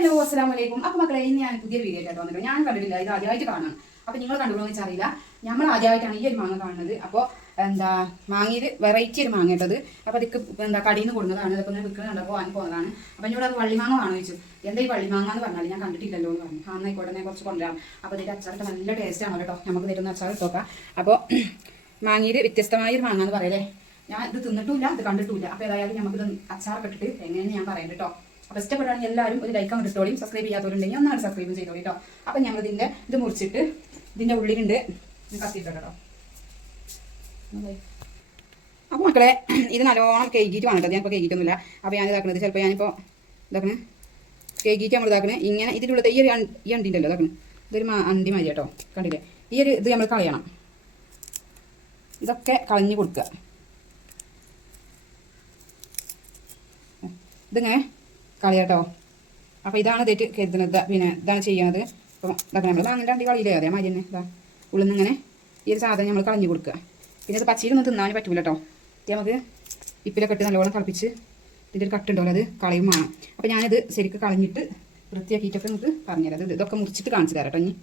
Hello അസ്സാം വലൈക്കും മക്കളെ ഇന്ന് ഞാൻ പുതിയ വീഡിയോ കേട്ടോ വന്നിട്ട് ഞാൻ കണ്ടിട്ടില്ല ഇത് ആദ്യമായിട്ട് കാണാം. അപ്പൊ നിങ്ങൾ കണ്ടുപോകുന്ന അറിയില്ല. നമ്മൾ ആദ്യമായിട്ടാണ് ഈ ഒരു മാങ്ങ കാണുന്നത്. അപ്പോൾ എന്താ മാങ്ങയിൽ വെറൈറ്റി ഒരു മാങ്ങ ഇട്ടത് അപ്പൊ അതിക്ക് എന്താ കടിയിൽ നിന്ന് കൊടുക്കുന്നതാണ് ഇതൊക്കെ ഇങ്ങനെ വിൽക്കുന്നത് കണ്ടപ്പോൾ പോകുന്നതാണ് അപ്പൊ എന്നോട് അത് വള്ളിമാങ്ങ വാങ്ങി ചോദിച്ചു. എന്താ ഈ വള്ളിമാങ്ങ എന്ന് പറഞ്ഞാൽ? ഞാൻ കണ്ടിട്ടില്ലല്ലോ എന്ന് പറഞ്ഞു. ആ ഞാൻ കുറച്ച് കൊണ്ടുവരാം. അപ്പോൾ ഇതിന്റെ അച്ചാറിട്ട് നല്ല ടേസ്റ്റ് ആണ് കേട്ടോ. നമുക്ക് തരുന്ന അച്ചാർ ഇട്ടോക്കാം അപ്പോൾ മാങ്ങയിൽ വ്യത്യസ്തമായ ഒരു മാങ്ങ എന്ന് പറയലേ ഞാൻ ഇത് തിന്നിട്ടില്ല ഇത് കണ്ടിട്ടില്ല അപ്പോൾ ഏതായാലും നമുക്കിത് അച്ചാറൊക്കെ ഇട്ടിട്ട് എങ്ങനെയാണ് ഞാൻ പറയുന്നത് കേട്ടോ. അപ്പോൾ ഇഷ്ടപ്പെടുകയാണെങ്കിൽ എല്ലാവരും ഒരു ലൈക്ക് ഇട്ടോളിയും സബ്സ്ക്രൈബ് ചെയ്യാത്തവരുണ്ടെങ്കിൽ ഒന്നാണ് സബ്സ്ക്രൈബ് ചെയ്തോളി കേട്ടോ അപ്പം ഇതിന്റെ ഇത് മുറിച്ചിട്ട് ഇതിന്റെ ഉള്ളിലുണ്ട് കത്തിയിട്ടോ കേട്ടോ അപ്പോൾ മക്കളെ ഇത് നല്ലോണം കേക്കിയിട്ട് വേണം കേട്ടോ ഞാനിപ്പോൾ കേക്കിയിട്ടൊന്നുമില്ല അപ്പോൾ ഞാൻ ഇതാക്കുന്നത് ചിലപ്പോൾ ഞാനിപ്പോൾ ഇതാക്കണേ. കേക്കിയിട്ട് നമ്മൾ ഇതാക്കണേ. ഇങ്ങനെ ഇതിലുള്ള ഈ ഒരു ഈ അണ്ടി ഉണ്ടല്ലോ ഇതാക്കണേ. ഇതൊരു അണ്ടി മതി കേട്ടോ കണ്ടില്ലേ? ഈ ഒരു ഇത് നമ്മൾ കളയണം. ഇതൊക്കെ കളഞ്ഞ് കൊടുക്കുക ഇതിങ്ങനെ കളയാട്ടോ. അപ്പോൾ ഇതാണ് തെറ്റ് കരുതുന്നത്. പിന്നെ ഇതാണ് ചെയ്യണത്. അപ്പോൾ ഇതൊക്കെ നമ്മൾ മാങ്ങന്റെ രണ്ട് കളിയില്ലേ? അതേ തന്നെ. ഇതാ ഉള്ളിന്നിങ്ങനെ ഈ ഒരു സാധനം നമ്മൾ കളഞ്ഞു കൊടുക്കുക. പിന്നെ ഇത് പച്ചയിലൊന്നും തിന്നാൻ പറ്റൂല കേട്ടോ ഇത് നമുക്ക് ഇപ്പിലൊക്കെ ഇട്ട് നല്ലോണം കളിപ്പിച്ച് ഇതിന്റെ ഒരു കട്ടുണ്ടല്ലോ അത് കളയും വേണം. അപ്പോൾ ഞാനിത് ശരിക്കും കളഞ്ഞിട്ട് വൃത്തിയാക്കിയിട്ടൊക്കെ നിങ്ങൾക്ക് പറഞ്ഞുതരാം. ഇത് ഇതൊക്കെ മുറിച്ചിട്ട് കാണിച്ചു തരാം കേട്ടോ ഇനി.